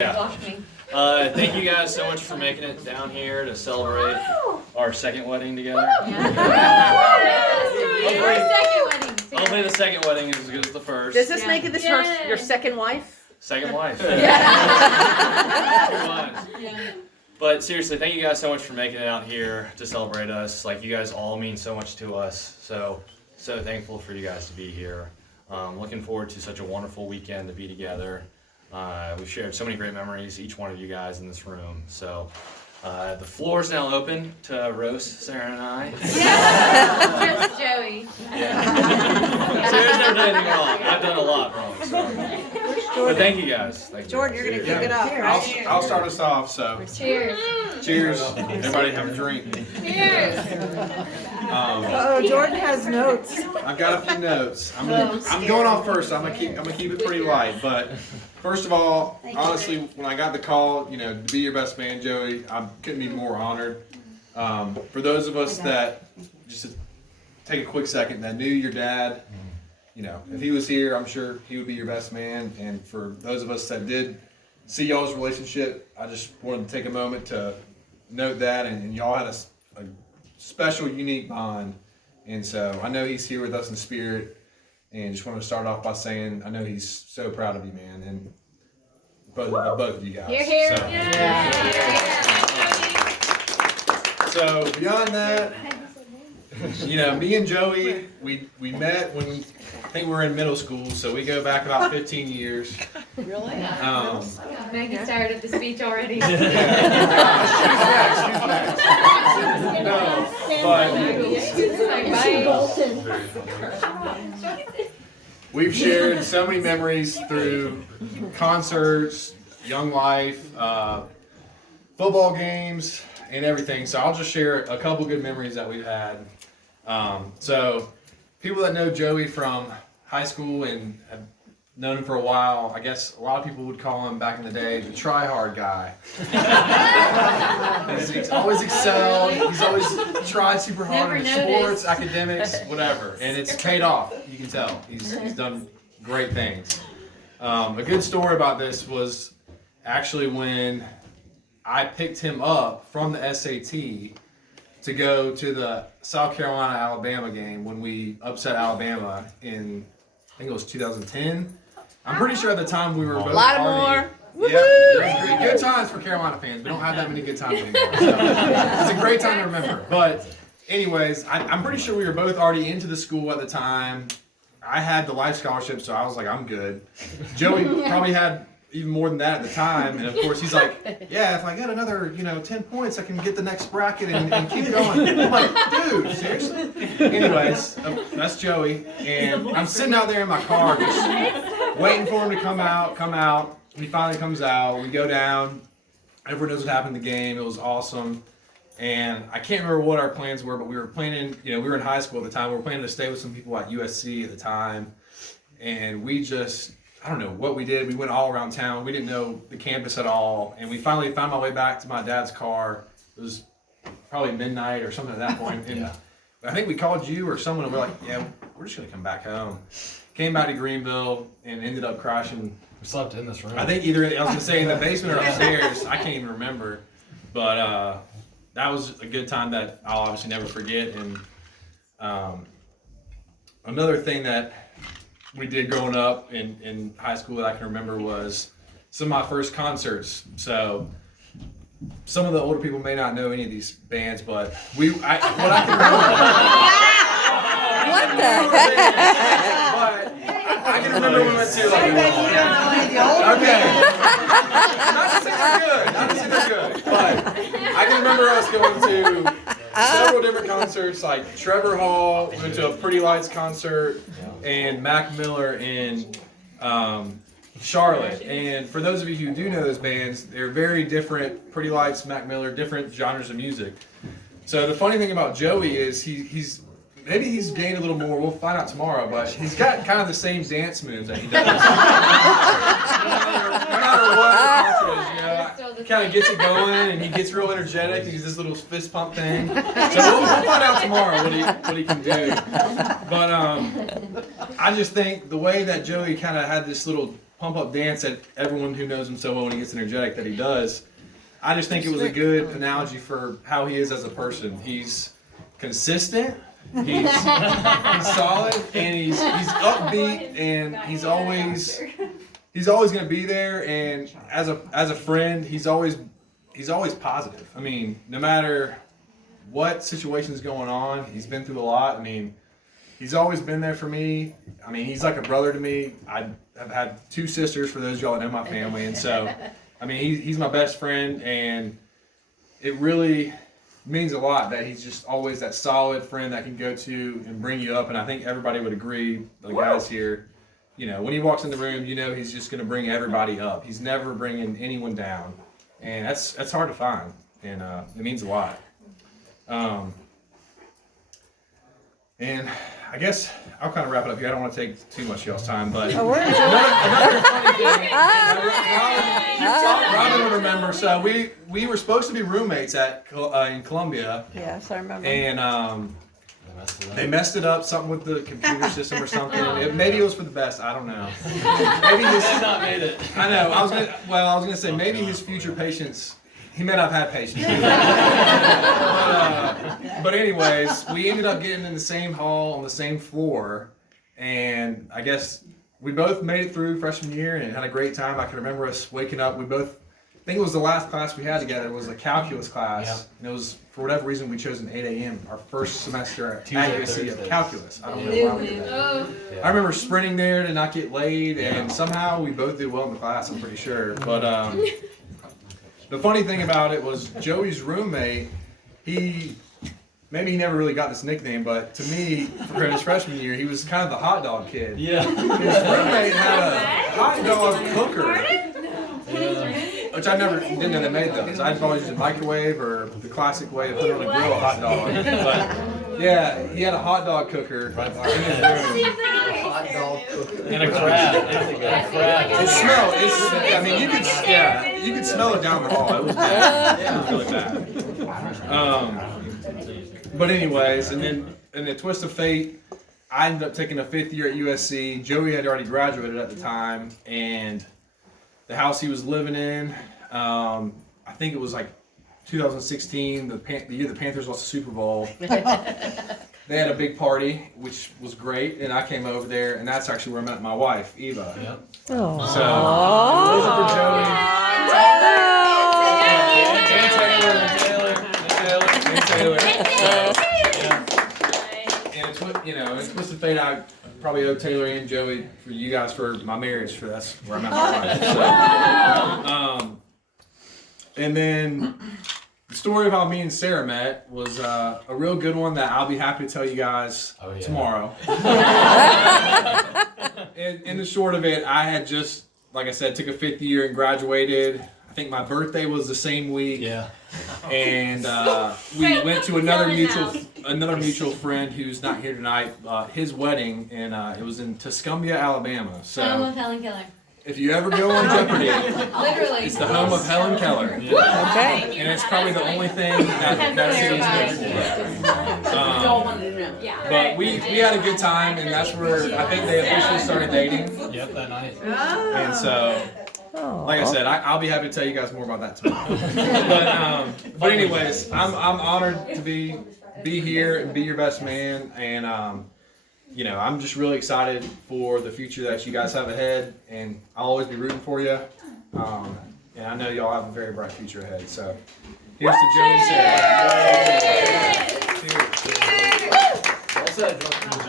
Yeah. Thank you guys so much for making it down here to celebrate our second wedding together. Hopefully the second wedding is as good as the first. Does this make it this your second wife? Second wife. Yeah. But seriously, thank you guys so much for making it out here to celebrate us. Like, you guys all mean so much to us. So thankful for you guys to be here. Looking forward to such a wonderful weekend to be together. We've shared so many great memories, each one of you guys in this room. So the floor is now open to roast Sarah and I. Just Joey. Yeah. Sarah's never done anything wrong. I've done a lot wrong. So. But thank you guys. Thank you. Jordan, you're gonna kick it up. I'll start us off. So Cheers. cheers. Everybody have a drink. Cheers. Jordan has notes. I've got a few notes. I'm going off first. So I'm gonna keep it pretty light. But first of all, honestly, when I got the call, to be your best man, Joey, I couldn't be more honored. For those of us that just to take a quick second that knew your dad, if he was here, I'm sure he would be your best man. And for those of us that did see y'all's relationship, I just wanted to take a moment to note that, and y'all had a special, unique bond. And so I know he's here with us in spirit, and just wanted to start off by saying I know he's so proud of you, man, and both of you guys. Here, here. So beyond that, me and Joey, we met when I think we were in middle school, so we go back about 15 years. Really? Maggie started the speech already. No, but we've shared so many memories through concerts, Young Life, football games, and everything. So I'll just share a couple good memories that we've had. So people that know Joey from high school and have known him for a while, I guess a lot of people would call him back in the day the try-hard guy. He's always excelled. He's always tried super hard in sports, academics, whatever. And it's paid off. You can tell. He's done great things. A good story about this was actually when I picked him up from the SAT to go to the South Carolina-Alabama game when we upset Alabama in, I think it was 2010. I'm pretty sure at the time we were both Lattimore. Yeah, it was good times for Carolina fans. We don't have that many good times anymore. So it's a great time to remember. But anyways, I'm pretty sure we were both already into the school at the time. I had the life scholarship, so I was like, I'm good. Joey probably had even more than that at the time, and of course he's like, yeah, if I get another 10 points I can get the next bracket and keep going. I'm like, dude, seriously? Anyways, that's Joey, and I'm sitting out there in my car just waiting for him to come out. He finally comes out, we go down, everyone knows what happened in the game, it was awesome. And I can't remember what our plans were, but we were planning, we were in high school at the time, we were planning to stay with some people at USC at the time, and we just, I don't know what we did. We went all around town. We didn't know the campus at all. And we finally found my way back to my dad's car. It was probably midnight or something at that point. And I think we called you or someone, and we're like, yeah, we're just going to come back home. Came back to Greenville and ended up crashing. We slept in this room. I think either, I was going to say, in the basement or upstairs. I can't even remember. But that was a good time that I'll obviously never forget. And another thing that we did growing up in high school that I can remember was some of my first concerts. So some of the older people may not know any of these bands, but what I can remember. What the heck? But I can remember we went to okay. Not to say they're good, but I can remember us going to several different concerts, like Trevor Hall. We went to a Pretty Lights concert, and Mac Miller in Charlotte. And for those of you who do know those bands, they're very different. Pretty Lights, Mac Miller, different genres of music. So the funny thing about Joey is he's gained a little more. We'll find out tomorrow, but he's got kind of the same dance moves that he does. No matter what the concert is, he kind of gets it going, and he gets real energetic. He does this little fist pump thing. So we'll find out tomorrow what he can do. But I just think the way that Joey kind of had this little pump up dance that everyone who knows him so well when he gets energetic that he does. I just think it was a good analogy for how he is as a person. He's consistent, he's solid, and he's upbeat, and he's always going to be there. And as a friend, he's always positive. I mean, no matter what situation is going on, he's been through a lot. I mean, he's always been there for me. I mean, he's like a brother to me. I've had 2 sisters, for those of y'all that know my family, and so, I mean, he's my best friend, and it really means a lot that he's just always that solid friend that can go to and bring you up. And I think everybody would agree, the guys here, you know, when he walks in the room, you know he's just going to bring everybody up. He's never bringing anyone down, and that's hard to find, and it means a lot. And I guess I'll kind of wrap it up here. I don't want to take too much of y'all's time, but another funny thing, Robin would remember. So we were supposed to be roommates in Columbia, Yes, I remember. and they messed it up, something with the computer system or something. Maybe it was for the best. I don't know. Maybe his not made it. I know. I was gonna say maybe his future patients. He may not have had patience. But anyways, we ended up getting in the same hall on the same floor, and I guess we both made it through freshman year and had a great time. I can remember us waking up. I think it was the last class we had together. It was a calculus class, and it was, for whatever reason, we chose an 8 a.m. our first semester accuracy of calculus. I don't know why we did that. I remember sprinting there to not get late, and somehow we both did well in the class, I'm pretty sure. But the funny thing about it was Joey's roommate, maybe he never really got this nickname, but to me, for his freshman year, he was kind of the hot dog kid. Yeah. His roommate had a hot dog cooker, which I didn't know they made those. I'd always use a microwave or the classic way to put it on a grill, a hot dog. But yeah, he had a hot dog cooker in his room. And a crab. It smelled. I mean, you could smell it down the hall. It was bad. It was really bad. But anyways, and then in the twist of fate, I ended up taking a 5th year at USC. Joey had already graduated at the time, and the house he was living in, I think it was like 2016, the year the Panthers lost the Super Bowl. They had a big party, which was great, and I came over there, and that's actually where I met my wife, Eva. Yep. Oh. So, those are for Joey. And it's Twisted Fate. I probably owe Taylor and Joey for you guys for my marriage. For that's where I met my wife. So, and then the story of how me and Sarah met was a real good one that I'll be happy to tell you guys tomorrow. In the short of it, I had just, like I said, took a 5th year and graduated. I think my birthday was the same week. Yeah. And we went to another mutual friend who's not here tonight, his wedding, and it was in Tuscumbia, Alabama. Home So of Helen Keller. if you ever go on Jeopardy, Literally. it's the home of Helen Keller. Okay. And it's probably the only thing that city's known for. Yeah. But we had a good time, and that's where I think they officially started dating. Yep, that night. And so, like I said, I'll be happy to tell you guys more about that tomorrow. But anyways, I'm honored to be here and be your best man, and I'm just really excited for the future that you guys have ahead, and I'll always be rooting for you. And I know y'all have a very bright future ahead. So here's to Joey and Sarah. Cheers. Well said, Joe.